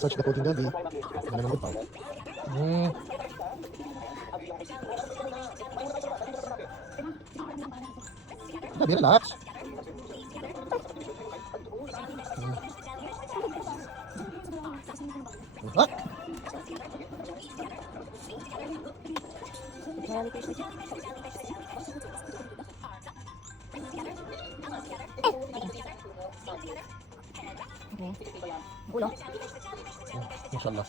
Search the coding daddy. Ano naman pa? Daddy, relax. Ah! Ulo. Mashallah.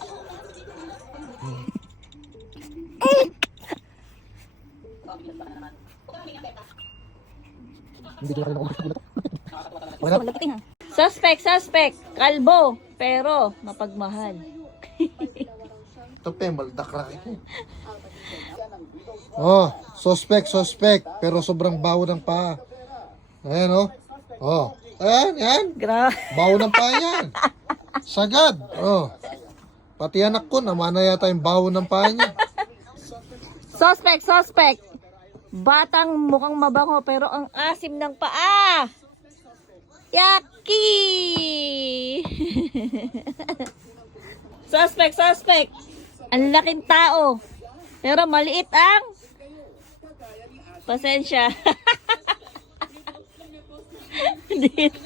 Hindi ko na rin ako makakagulat. Okay na? Lapitin ha. Suspect. Kalbo. Pero mapagmahal. Ito pe, maldak racket eh. Oh, suspect. Pero sobrang bawo ng paa. Ayan oh. Oh. Ayan. Bawo ng paa yan. Sagad. Oh. Pati anak ko, namana yata yung bawo ng paa niya. Suspect. Batang mukhang mabango pero ang asim ng paa. Yaki! Suspect. Ang laking tao. Pero maliit ang pasensya. Dito.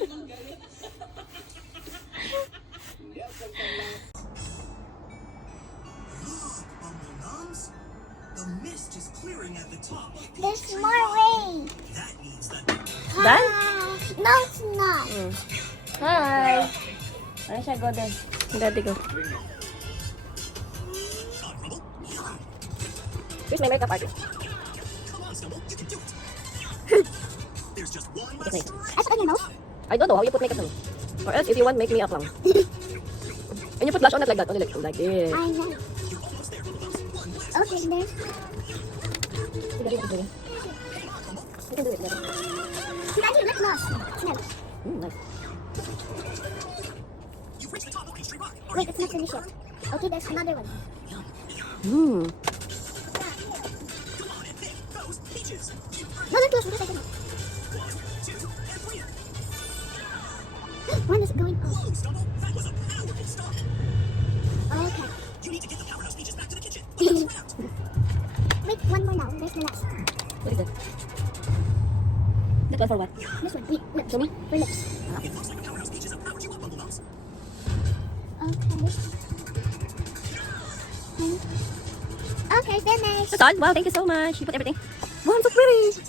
There's more rain. Done? No, it's not. Hi. Ano siya? Go doon. Daddy, go. Here's my makeup artist. Okay. I put on your nose. I don't know how you put makeup on. Or else if you want, make me up lang. And you put blush on it like that. Only like this. I know. Okay, there. You can do it. Can I do lip gloss? Smell. Nice. Wait, it's not finished yet. Okay, there's another one. No, don't close. Because I can. When is it going? Oh. Okay. Wait, one more now. There's the last. What is it? That one for what? This one. Wait, lips. Show me. For lips. Okay, finished. That's all? Wow, thank you so much. You put everything. Wow, I'm so pretty.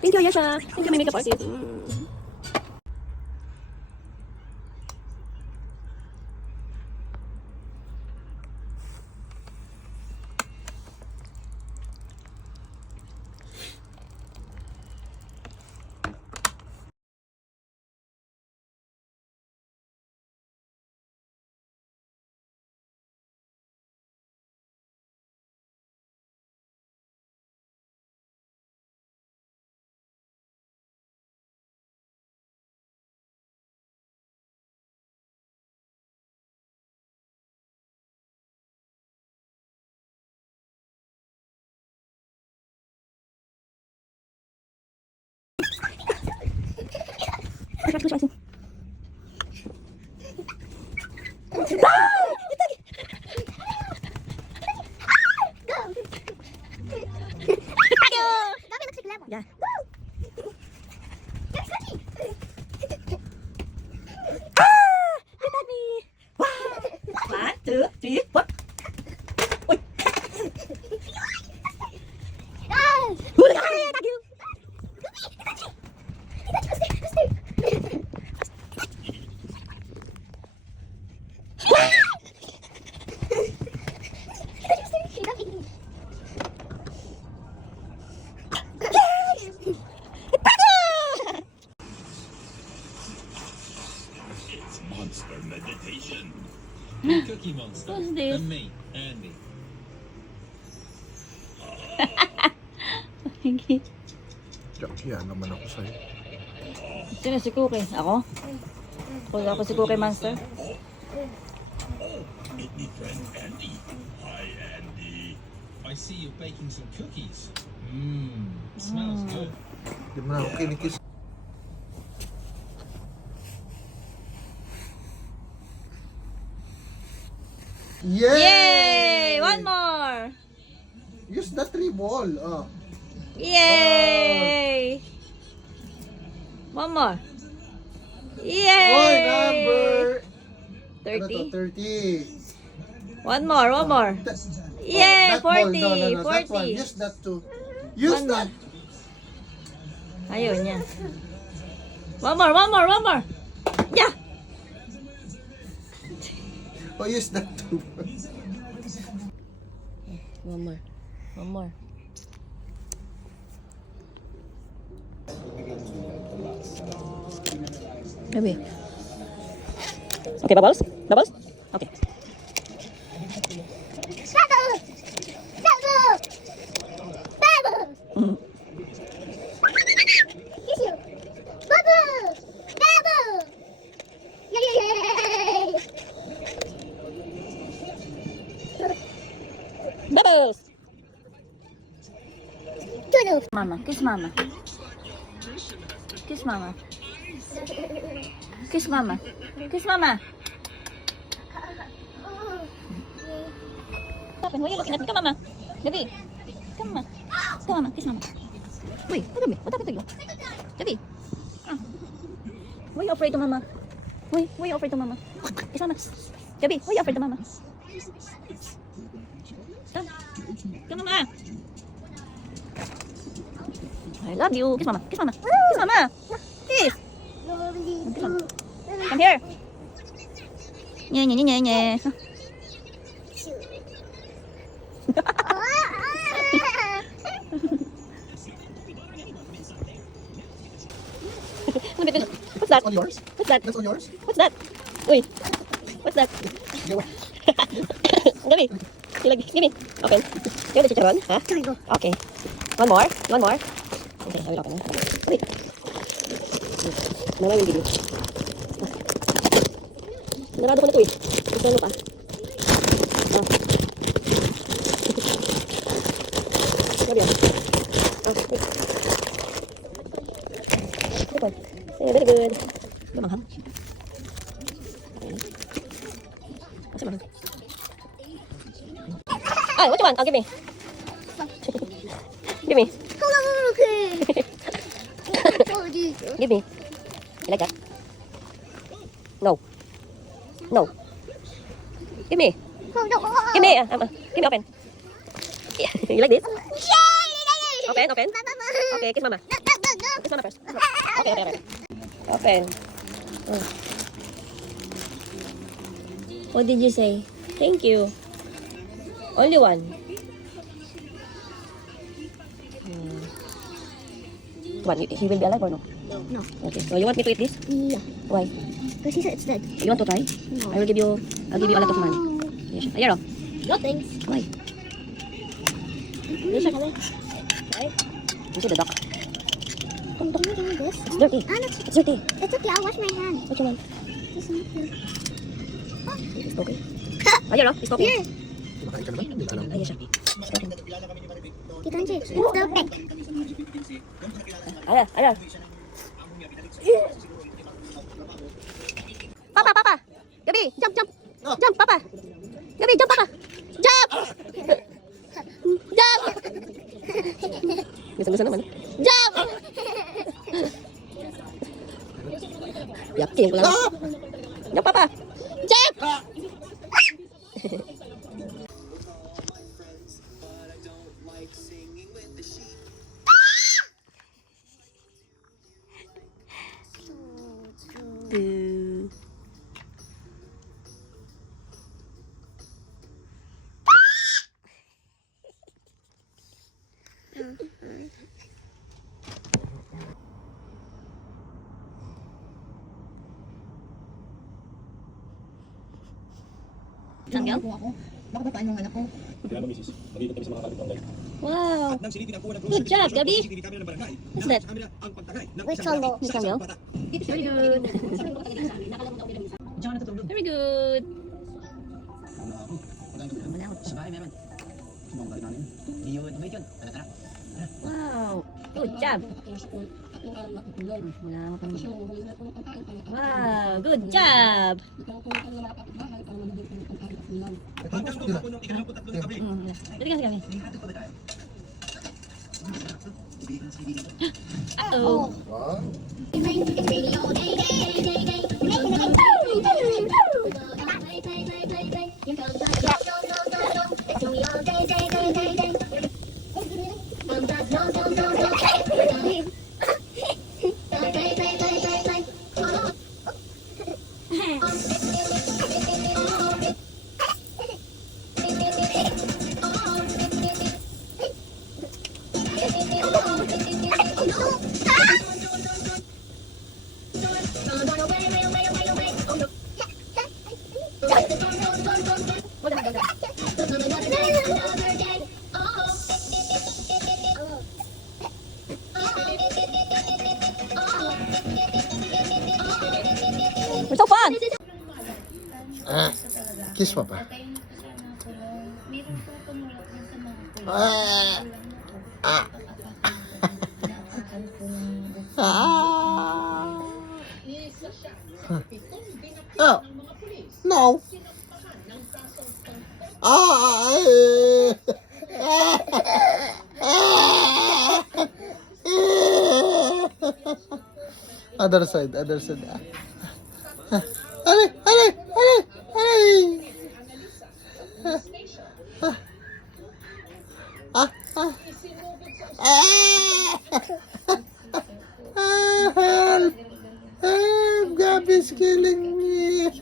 Thank you, Yasha. Thank you, my makeup artist. That looks like lemon. Yeah. Look at me. Wow. 1, 2, 3, 4. Uy. Ah! Thank you. Monster meditation. Cookie Monster. Who's this? And me, Andy. Yan naman ako sa'yo. Sino si Cookie? Ako? Ako si Cookie Monster. Meet me friend Andy. Hi Andy. I see you're baking some cookies. Smells good. Di mo na ako kinikis. Yay! One more! Use the 3 ball. Oh. Yay! One more. Yay! Oy, number. Ano to? 30. 30. One more. Yay! that ball. 40. No, that one. 40. Use that too. Use One that. Ayaw niya. One more. Yeah! Oh, use that too. One more. Maybe. Okay, bubbles? Okay. Bubble! Bubble! Bubble! Kiss you. Bubble! Bubble! Yay! Bubbles! Tudo. Mama, kiss mama. Kiss mama. Kiss mama. Kiss mama. Stop it. Why are you looking at me? Come, mama. Debbie. Come, mama. Come, mama. Kiss mama. Wait, look at me. What happened to you? Debbie. Ah. Why are you afraid to mama? Why are you afraid to mama? Kiss mama. Debbie, why are you afraid to mama? Come. Come, mama. I love you. Kiss mama. Kiss mama. Kiss mama. Kiss. Come here. Nye. What's that? All yours? What's that? That's all yours? What's that? Uy. What's that? Give me. Give me. Open. Give the chicharon. Huh? Okay. One more. Okay, I will open it. Wait. Mama will give you. Narado ko na ito eh. Gusto ano pa? Oh. Sabi yan. Oh, wait. Okay. Yeah, very good. Lumanghang. Okay. Kasi mahal. Ay, what you want? Oh, give me. Give me. Give me. You like that? No. Give me. Give me. Give me open. Yeah. You like this? Open. Okay, kiss mama. Kiss mama first. Okay. Open. Oh. What did you say? Thank you. Only one. Come on, he will be alive or no? No. Okay. So you want me to eat this? Yeah. Why? Because he said it's dead. You want to try? No. I'll give you a lot of money. Yes. Ayun oh. No thanks. Why? Yes, I can. Right? You see the duck? Don't do this. It's dirty. It's dirty. It's okay. I'll wash my hand. What you want? Just not here. It's okay. Ayun oh. It's okay. Here. Kumakain ka naman? Hindi ka alam. Ayun siya. It's okay. Kitanji. It's the pet. Ayun. Papa. Gabi, jump. Jump, Papa. Gabi, jump, Papa. Jump. Gusto naman. Jump. Yakin ko lang. Jump, Papa. Jump. Boo. Samgyang? Baka ba tayo ng anak ko? Kaya misis, malipat kami sa mga kapitbahay. Wow. Nang silipin ako ng Good job, Gabi. CCTV camera ng barangay. What's that? Camera ang pagtagay ng Wait, isang Cholo. lalaki sa Samgyang? isang bata. Very good. Very good. Sa bahay meron. Sumang balik namin. Yun, wait yun. Tara. Wow. Good job. Wow, good job. Dali kasi kami. Uh-oh. We're so fun! Kiss mo pa. Ah. Ah. Oh. No. Other side, other side. Allez, allez, allez, allez. Help! Help! Gabby's killing me.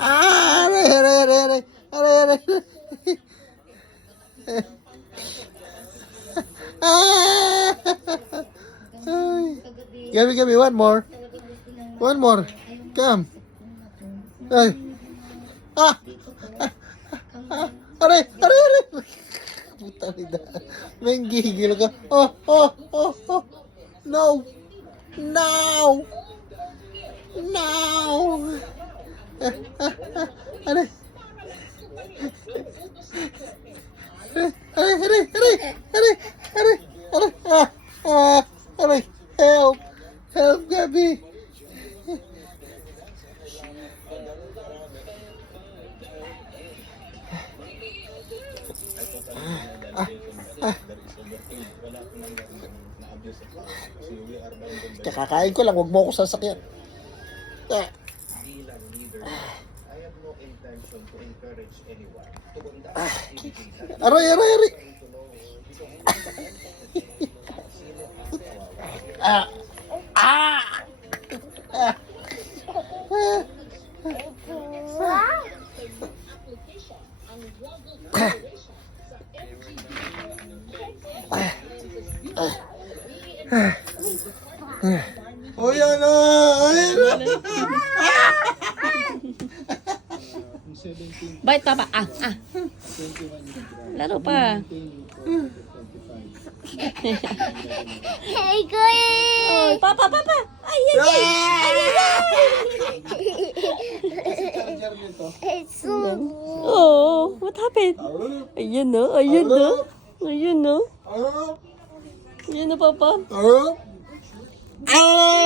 Aray, aray, aray, aray, aray, aray. Gabby, Gabby, one more. One more. Come. Ay. Aray, aray, aray. Puta nida. May gigil ka. Oh. No. No. No. Aray. Aray. Help. Help, Gabby. Kakakain ko lang, huwag mo ako sasakyan. Aray, aray, aray. Oh, yan na! Ayan na! Bite pa pa. Laro pa. Hey, good. Oh, papa. Ay, ay, ay. It's so Oh, what happened? Ayan no. Ayan na, papa. Ah!